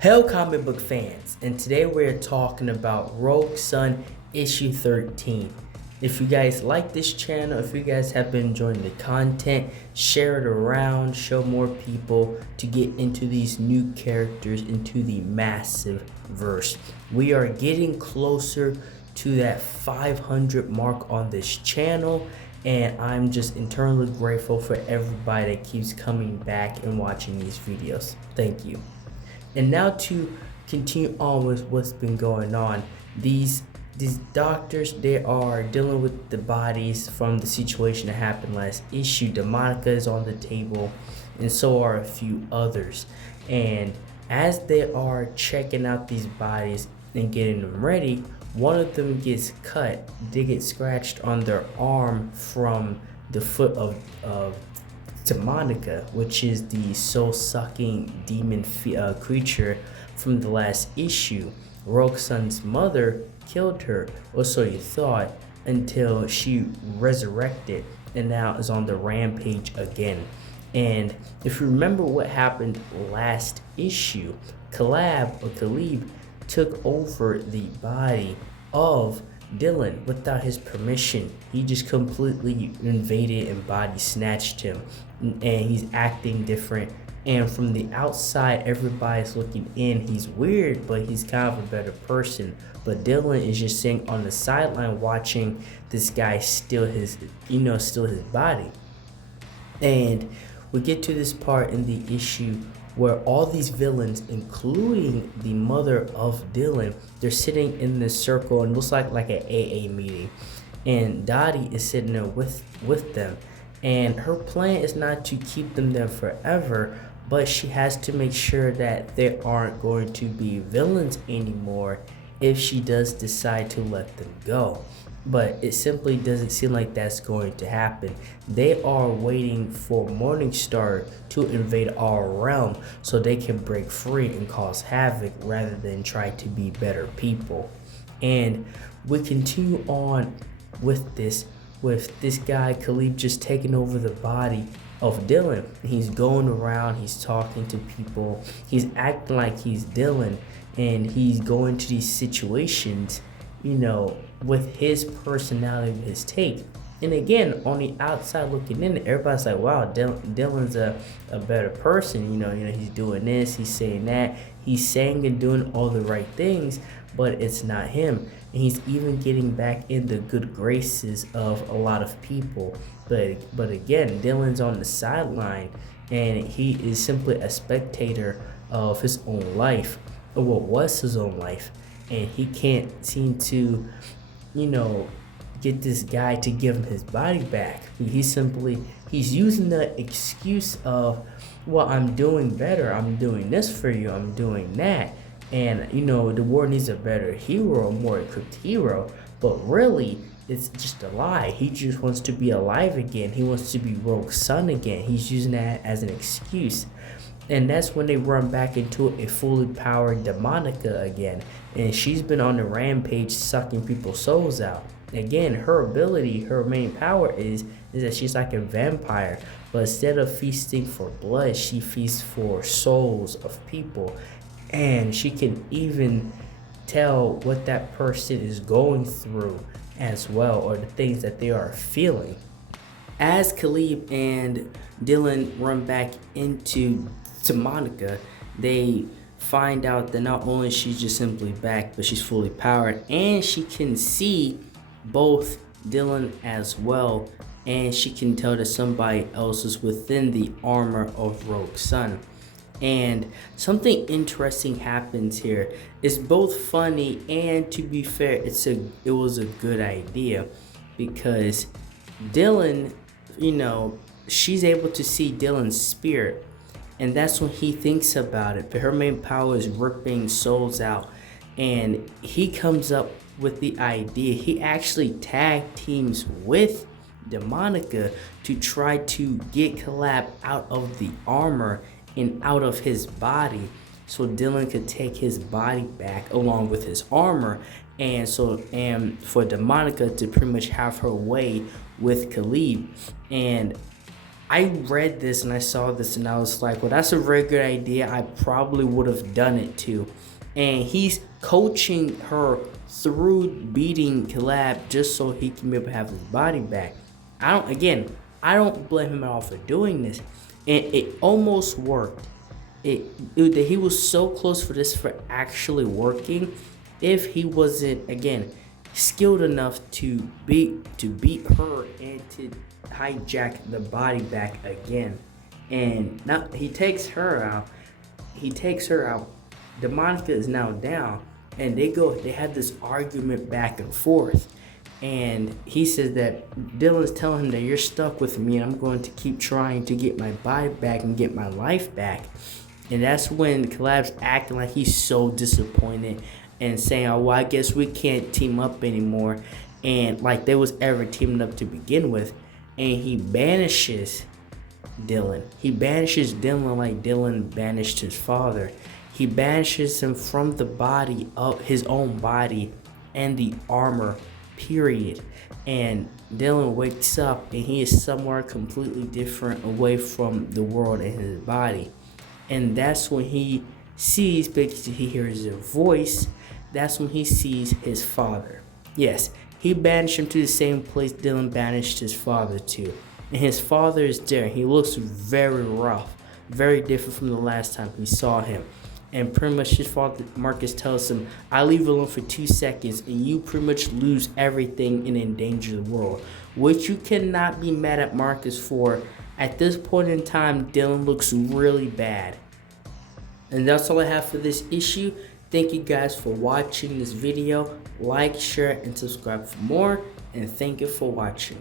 Hello comic book fans, and today we're talking about Rogue Sun issue 13. If you guys like this channel, if you guys have been enjoying the content, share it around, show more people to get into these new characters, into the massive verse. We are getting closer to that 500 mark on this channel, and I'm just internally grateful for everybody that keeps coming back and watching these videos. Thank you. And now to continue on with what's been going on, these doctors, they are dealing with the bodies from the situation that happened last issue. Demonica is on the table, and so are a few others. And as they are checking out these bodies and getting them ready, one of them gets cut. They get scratched on their arm from the foot of Monica, which is the soul-sucking demon creature from the last issue. Rogue Sun's mother killed her, or so you thought, until she resurrected and now is on the rampage again. And if you remember what happened last issue, Caleb took over the body of Dylan without his permission. He just completely invaded and body snatched him, and he's acting different. And from the outside, everybody's looking in. He's weird, but he's kind of a better person. But Dylan is just sitting on the sideline watching this guy steal his body. And we get to this part in the issue where all these villains, including the mother of Dylan, they're sitting in this circle, and it looks like an AA meeting. And Dottie is sitting there with them. And her plan is not to keep them there forever, but she has to make sure that they aren't going to be villains anymore if she does decide to let them go. But it simply doesn't seem like that's going to happen. They are waiting for Morningstar to invade our realm so they can break free and cause havoc rather than try to be better people. And we continue on with this guy, Khalid, just taking over the body of Dylan. He's going around, he's talking to people, he's acting like he's Dylan, and he's going to these situations, with his personality, with his take. And again, on the outside looking in, everybody's like, wow, Dylan's a better person. He's doing this, he's saying that, he's saying and doing all the right things, but it's not him. And he's even getting back in the good graces of a lot of people. But again, Dylan's on the sideline, and he is simply a spectator of his own life, or what was his own life. And he can't seem to, get this guy to give him his body back. He's using the excuse of, well, I'm doing better, I'm doing this for you, I'm doing that. And, the world needs a better hero, a more equipped hero. But really, it's just a lie. He just wants to be alive again. He wants to be Rogue Sun again. He's using that as an excuse. And that's when they run back into a fully powered Demonica again. And she's been on the rampage sucking people's souls out. Again, her ability, her main power is that she's like a vampire. But instead of feasting for blood, she feasts for souls of people. And she can even tell what that person is going through as well, or the things that they are feeling. As Khalid and Dylan run back into Monica, they find out that not only she's just simply back, but she's fully powered, and she can see both Dylan as well, and she can tell that somebody else is within the armor of Rogue Sun. And something interesting happens here. It's both funny, and to be fair, it was a good idea, because Dylan, she's able to see Dylan's spirit. And that's when he thinks about it. But her main power is ripping souls out. And he comes up with the idea. He actually tag teams with Demonica to try to get Caleb out of the armor and out of his body, so Dylan could take his body back along with his armor. And for Demonica to pretty much have her way with Khalid. And I read this and I saw this and I was like, well, that's a very good idea. I probably would have done it too. And he's coaching her through beating Collab just so he can be able to have his body back. I don't blame him at all for doing this. And it almost worked. He was so close for this for actually working if he wasn't, again, skilled enough to beat her and to hijack the body back again. And now he takes her out. Demonica is now down, and they have this argument back and forth. And he says that Dylan's telling him that you're stuck with me and I'm going to keep trying to get my body back and get my life back. And that's when Collab's acting like he's so disappointed and saying, oh, well, I guess we can't team up anymore. And like they was ever teaming up to begin with. And he banishes Dylan. He banishes Dylan like Dylan banished his father. He banishes him from the body of his own body and the armor, period. And Dylan wakes up and he is somewhere completely different away from the world and his body. And that's when he sees, because he hears a voice, that's when he sees his father. Yes, he banished him to the same place Dylan banished his father to. And his father is there. He looks very rough, very different from the last time he saw him. And pretty much his father, Marcus, tells him, I leave you alone for 2 seconds and you pretty much lose everything and endanger the world. Which you cannot be mad at Marcus for. At this point in time, Dylan looks really bad. And that's all I have for this issue. Thank you guys for watching this video. Like, share, and subscribe for more. And thank you for watching.